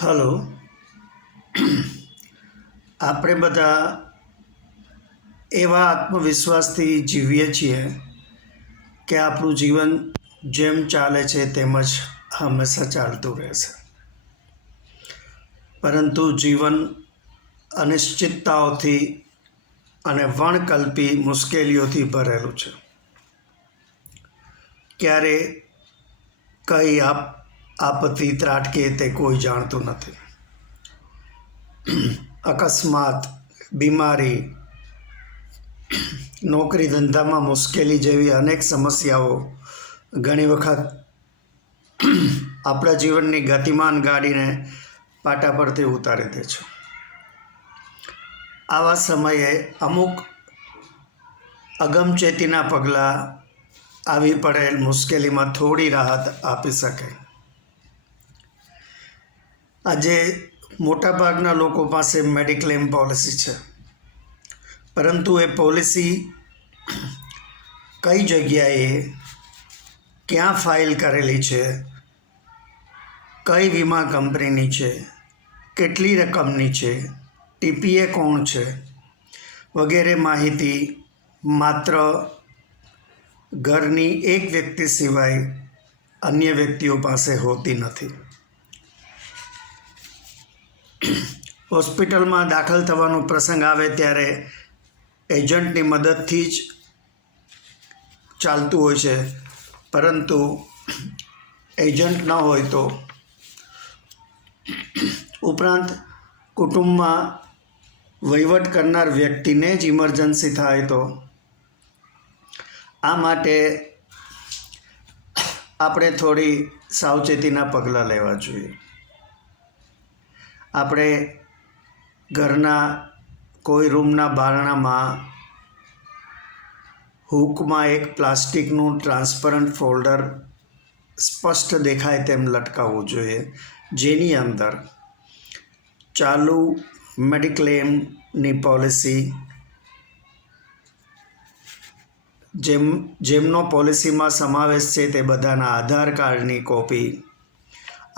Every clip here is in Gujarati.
હલો. આપણે બધા એવા આત્મવિશ્વાસથી જીવીએ છીએ કે આપણું જીવન જેમ ચાલે છે તેમ જ હંમેશા ચાલતું રહેશે. પરંતુ જીવન અનિશ્ચિતતાઓથી અને વણકલ્પી મુશ્કેલીઓથી ભરેલું છે. ક્યારે કઈ આપત્તિ ત્રાટકે તે કોઈ જાણતું નથી. અકસ્માત, બીમારી, નોકરી ધંધામાં મુશ્કેલી જેવી અનેક સમસ્યાઓ ઘણી વખત આપણા જીવનની ગતિમાન ગાડીને પાટા પરથી ઉતારી દે છે. આવા સમયે અમુક અગમચેતીના પગલાં આવી પડેલ મુશ્કેલીમાં થોડી રાહત આપી શકે. આજે મોટાભાગના લોકો પાસે મેડિક્લેમ પોલિસી છે, પરંતુ એ પોલિસી કઈ જગ્યાએ, ક્યાં ફાઇલ કરેલી છે, કઈ વીમા કંપનીની છે, કેટલી રકમની છે, ટીપીએ કોણ છે વગેરે માહિતી માત્ર ઘરની એક વ્યક્તિ સિવાય અન્ય વ્યક્તિઓ પાસે હોતી નથી. હોસ્પિટલમાં દાખલ થવાનો પ્રસંગ આવે ત્યારે એજન્ટની મદદથી જ ચાલતું હોય છે, પરંતુ એજન્ટ ન હોય તો ઉપરાંત કુટુંબમાં વહીવટ કરનાર વ્યક્તિને જ ઇમરજન્સી થાય તો આ માટે આપણે થોડી સાવચેતીના પગલાં લેવા જોઈએ. આપણે ઘરના કોઈ રૂમના બારણામાં હૂકમાં એક પ્લાસ્ટિકનું ટ્રાન્સપરન્ટ ફોલ્ડર સ્પષ્ટ દેખાય તેમ લટકાવવું જોઈએ, જેની અંદર ચાલુ મેડિક્લેમની પોલિસી, જેમનો પોલિસીમાં સમાવેશ છે તે બધાના આધાર કાર્ડની કોપી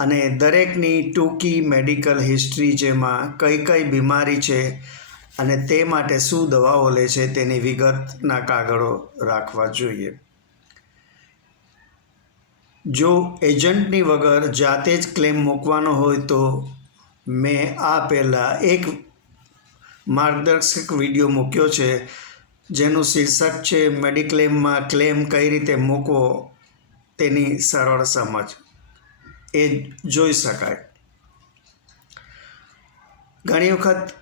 અને દરેકની ટૂંકી મેડિકલ હિસ્ટ્રી, જેમાં કઈ કઈ બીમારી છે અને તે માટે શું દવાઓ લે છે તેની વિગતના કાગળો રાખવા જોઈએ. જો એજન્ટની વગર જાતે જ ક્લેમ મૂકવાનો હોય તો મેં આ પહેલાં એક માર્ગદર્શક વિડીયો મૂક્યો છે, જેનું શીર્ષક છે મેડિક્લેમમાં ક્લેમ કઈ રીતે મૂકવો તેની સરળ સમજ. એ જોઈ શકાય. ઘણી વખત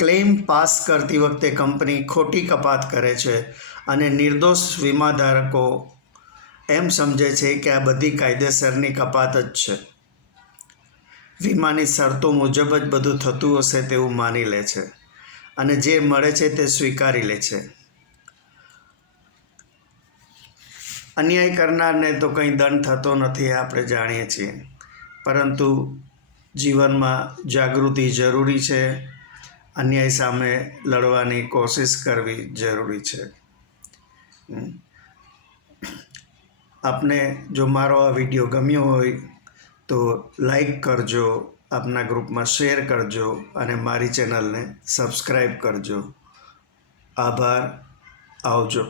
ક્લેમ પાસ કરતી વખતે કંપની ખોટી કપાત કરે છે અને નિર્દોષ વીમાધારકો એમ સમજે છે કે આ બધી કાયદેસરની કપાત જ છે. વીમાની શરતો મુજબ જ બધું થતું હશે તેવું માની લે છે અને જે મળે છે તે સ્વીકારી લે છે. અન્યાય કરનારને તો કંઈ દંડ થતો નથી, આપણે જાણીએ છીએ, પરંતુ જીવનમાં જાગૃતિ જરૂરી છે. અન્યાય સામે લડવાની કોશિશ કરવી જરૂરી છે. આપને જો મારો આ વિડીયો ગમ્યો હોય તો લાઈક કરજો, આપના ગ્રુપમાં શેર કરજો અને મારી ચેનલને સબસ્ક્રાઈબ કરજો. આભાર. આવજો.